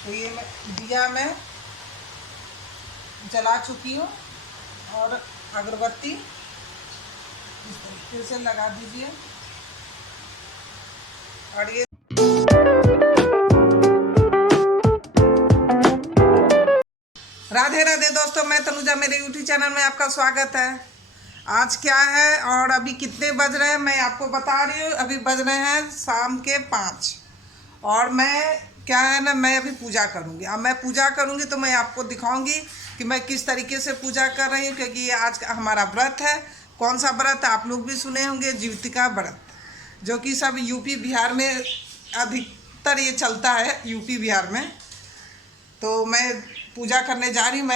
तो ये दिया मैं जला चुकी हूँ और अगरबत्ती इस तरीके से लगा दीजिए। और ये राधे राधे दोस्तों, मैं तनुजा, मेरे यूट्यूब चैनल में आपका स्वागत है। आज क्या है और अभी कितने बज रहे हैं मैं आपको बता रही हूँ। अभी बज रहे हैं शाम के 5 और मैं क्या है ना, मैं अभी पूजा करूँगी। अब मैं पूजा करूँगी तो मैं आपको दिखाऊँगी कि मैं किस तरीके से पूजा कर रही हूँ, क्योंकि ये आज हमारा व्रत है। कौन सा व्रत आप लोग भी सुने होंगे, जीवितिका व्रत, जो कि सब यूपी बिहार में अधिकतर ये चलता है, यूपी बिहार में। तो मैं पूजा करने जा रही हूँ।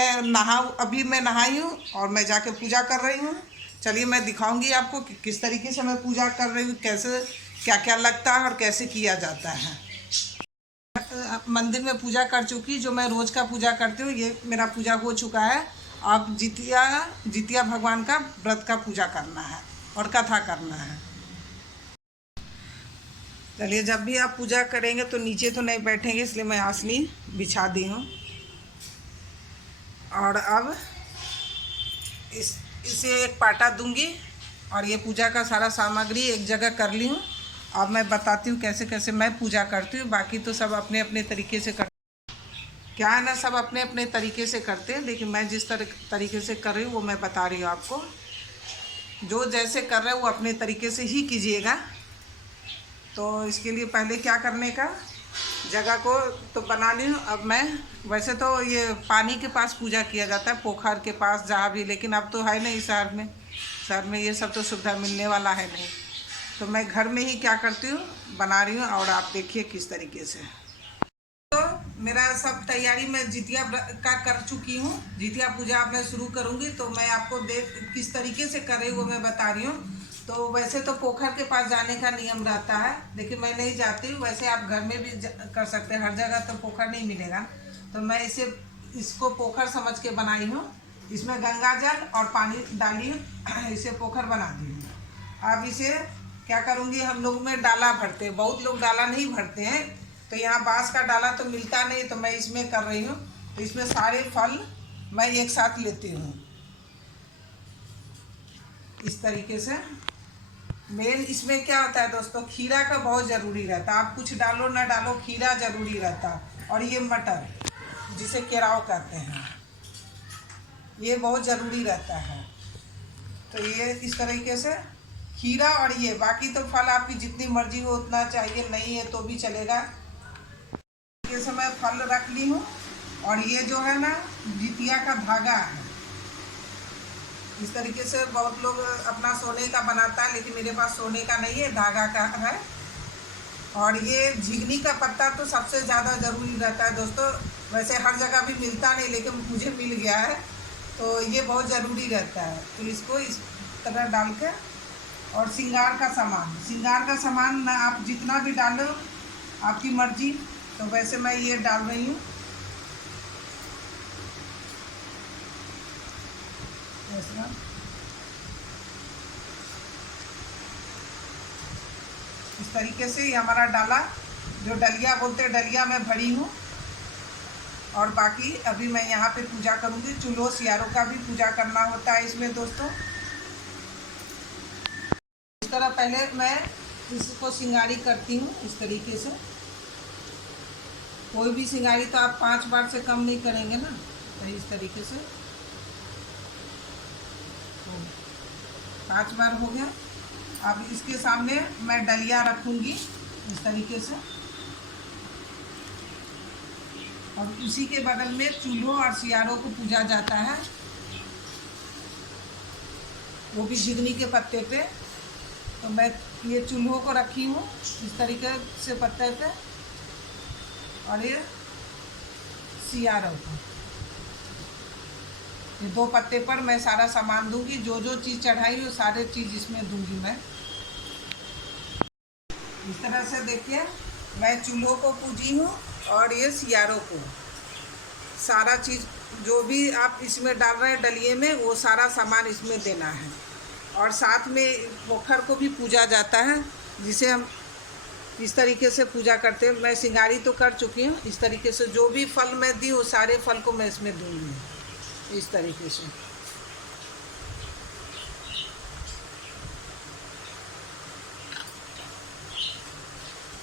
अभी मैं नहाई हूँ और मैं जाके पूजा कर रही हूँ। चलिए मैं दिखाऊंगी आपको कि किस तरीके से मैं पूजा कर रही हूँ, कैसे क्या क्या लगता है और कैसे किया जाता है। मंदिर में पूजा कर चुकी, जो मैं रोज़ का पूजा करती हूँ, ये मेरा पूजा हो चुका है। अब जितिया भगवान का व्रत का पूजा करना है और कथा करना है। चलिए, जब भी आप पूजा करेंगे तो नीचे तो नहीं बैठेंगे, इसलिए मैं आसनी बिछा दी हूँ। और अब इसे एक पाटा दूंगी और ये पूजा का सारा सामग्री एक जगह कर ली हूँ। अब मैं बताती हूँ कैसे कैसे मैं पूजा करती हूँ। बाकी तो सब अपने अपने तरीके से क्या है ना, सब अपने अपने तरीके से करते हैं, लेकिन मैं जिस तरीके से कर रही हूँ वो मैं बता रही हूँ आपको। जो जैसे कर रहे हैं वो अपने तरीके से ही कीजिएगा। तो इसके लिए पहले क्या करने का, जगह को तो बना ली हूँ। अब मैं वैसे तो ये पानी के पास पूजा किया जाता है, पोखर के पास जहाँ भी, लेकिन अब तो है नहीं शहर में ये सब तो सुविधा मिलने वाला है नहीं। तो मैं घर में ही क्या करती हूँ, बना रही हूँ। और आप देखिए किस तरीके से। तो मेरा सब तैयारी मैं जितिया का कर चुकी हूँ। जितिया पूजा अब मैं शुरू करूँगी, तो मैं आपको किस तरीके से कर रही हूँ वो मैं बता रही हूँ। तो वैसे तो पोखर के पास जाने का नियम रहता है, लेकिन मैं नहीं जाती हूँ। वैसे आप घर में भी कर सकते हैं, हर जगह तो पोखर नहीं मिलेगा। तो मैं इसको पोखर समझ के बनाई हूँ। इसमें गंगा जल और पानी डाली हूँ, इसे पोखर बना दी हूँ। अब इसे क्या करूँगी, हम लोग में डाला भरते हैं, बहुत लोग डाला नहीं भरते हैं। तो यहाँ बांस का डाला तो मिलता नहीं, तो मैं इसमें कर रही हूँ। तो इसमें सारे फल मैं एक साथ लेती हूँ इस तरीके से। मेन इसमें क्या होता है दोस्तों, खीरा का बहुत ज़रूरी रहता है। आप कुछ डालो ना डालो, खीरा ज़रूरी रहता है। और ये मटर, जिसे केराव कहते हैं, ये बहुत ज़रूरी रहता है। तो ये इस तरीके से खीरा, और ये बाकी तो फल आपकी जितनी मर्जी हो उतना चाहिए, नहीं है तो भी चलेगा। जैसे मैं फल रख ली हूँ। और ये जो है ना, जितिया का धागा है। इस तरीके से बहुत लोग अपना सोने का बनाता है, लेकिन मेरे पास सोने का नहीं है, धागा का है। और ये झिगनी का पत्ता तो सबसे ज़्यादा ज़रूरी रहता है दोस्तों। वैसे हर जगह भी मिलता नहीं, लेकिन मुझे मिल गया है, तो ये बहुत ज़रूरी रहता है। तो इसको इस तरह डाल के, और श्रृंगार का सामान ना आप जितना भी डालो, आपकी मर्जी। तो वैसे मैं ये डाल रही हूँ ऐसा। इस तरीके से ये हमारा डाला, जो डलिया बोलते हैं, डलिया में भरी हूँ। और बाकी अभी मैं यहाँ पे पूजा करूँगी। चूल्हों सियारों का भी पूजा करना होता है इसमें दोस्तों। इस तरह पहले मैं इसको सिंगारी करती हूँ इस तरीके से। कोई भी सिंगारी तो आप 5 बार से कम नहीं करेंगे ना, तो इस तरीके से 5 बार हो गया। अब इसके सामने मैं डलिया रखूँगी इस तरीके से। और उसी के बगल में चूल्हों और सियारों को पूजा जाता है, वो भी झिगनी के पत्ते पे। तो मैं ये चूल्हों को रखी हूँ इस तरीके से पत्ते पे, और ये सियारों को, ये 2 पत्ते पर मैं सारा सामान दूंगी। जो जो चीज़ चढ़ाई वो सारे चीज़ इसमें दूंगी मैं। इस तरह से देखिए, मैं चूल्हों को पूजी हूँ और ये सियारों को। सारा चीज़ जो भी आप इसमें डाल रहे हैं डलिए में, वो सारा सामान इसमें देना है। और साथ में पोखर को भी पूजा जाता है, जिसे हम इस तरीके से पूजा करते हैं। मैं सिंगारी तो कर चुकी हूँ। इस तरीके से जो भी फल मैं दी वो सारे फल को मैं इसमें दूंगी इस तरीके से।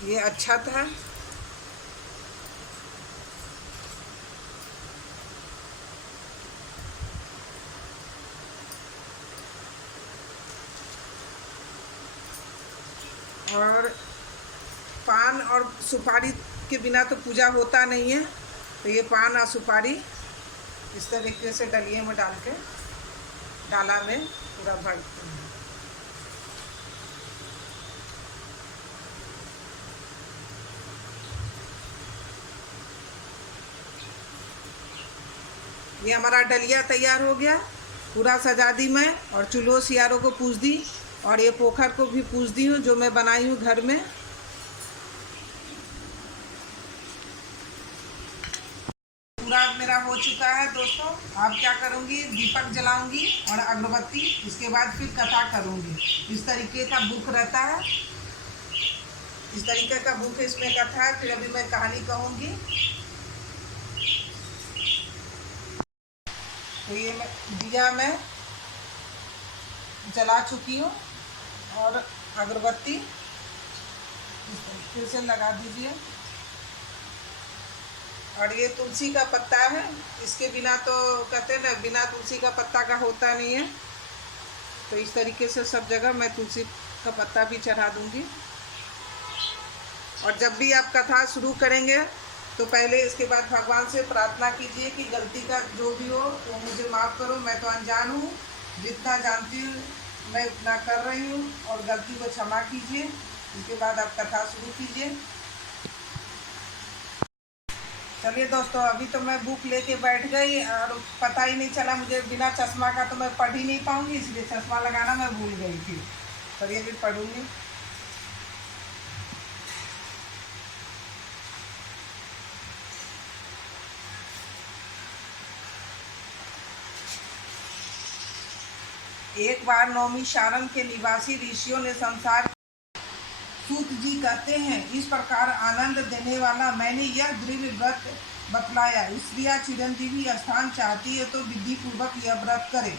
ये अच्छा था। और पान और सुपारी के बिना तो पूजा होता नहीं है, तो ये पान और सुपारी इस तरीके से डलिए में डाल के डाला में पूरा भरते हैं। ये हमारा डलिया तैयार हो गया। पूरा सजा दी मैं और चूल्हो सियारों को पूज दी और ये पोखर को भी पूज दी हूँ जो मैं बनाई हूँ घर में। पूरा मेरा हो चुका है दोस्तों। अब क्या करूँगी, दीपक जलाऊंगी और अगरबत्ती, इसके बाद फिर कथा करूँगी। इस तरीके का बुक रहता है, इस तरीके का बुक इसमें कथा है। फिर अभी मैं कहानी कहूँगी। तो ये मैं दिया मैं जला चुकी हूँ और अगरबत्ती इस तरीके से लगा दीजिए। और ये तुलसी का पत्ता है, इसके बिना तो कहते हैं ना, बिना तुलसी का पत्ता का होता नहीं है। तो इस तरीके से सब जगह मैं तुलसी का पत्ता भी चढ़ा दूंगी। और जब भी आप कथा शुरू करेंगे तो पहले इसके बाद भगवान से प्रार्थना कीजिए कि गलती का जो भी हो वो मुझे माफ़ करो, मैं तो अनजान हूँ, जितना जानती हूँ मैं उतना कर रही हूँ और गलती को क्षमा कीजिए। इसके बाद आप कथा शुरू कीजिए। चलिए दोस्तों, अभी तो मैं बुक लेके बैठ गई और पता ही नहीं चला मुझे, बिना चश्मा का तो मैं पढ़ ही नहीं पाऊँगी, इसलिए चश्मा लगाना मैं भूल गई थी। चलिए अभी पढ़ूँगी। एक बार नौमी शारण के निवासी ऋषियों ने संसार, सूत जी कहते हैं, इस प्रकार आनंद देने वाला मैंने यह दृढ़ व्रत बतलाया। स्त्रियां चिरंजीवी स्थान चाहती है तो विधि पूर्वक यह व्रत करे।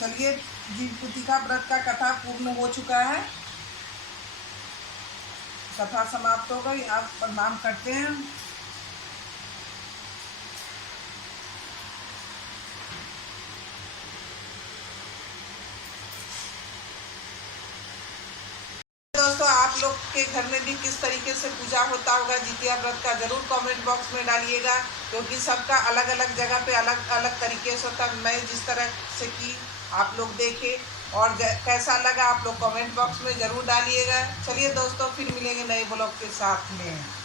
चलिए, जीवपुतिका व्रत का कथा पूर्ण हो चुका है, कथा समाप्त हो गई। आप प्रणाम करते हैं। दोस्तों, आप लोग के घर में भी किस तरीके से पूजा होता होगा जितिया व्रत का, जरूर कमेंट बॉक्स में डालिएगा, क्योंकि सबका अलग अलग जगह पे अलग अलग तरीके से होता है। मैं जिस तरह से की आप लोग देखें और कैसा लगा आप लोग कमेंट बॉक्स में ज़रूर डालिएगा। चलिए दोस्तों, फिर मिलेंगे नए ब्लॉग के साथ में।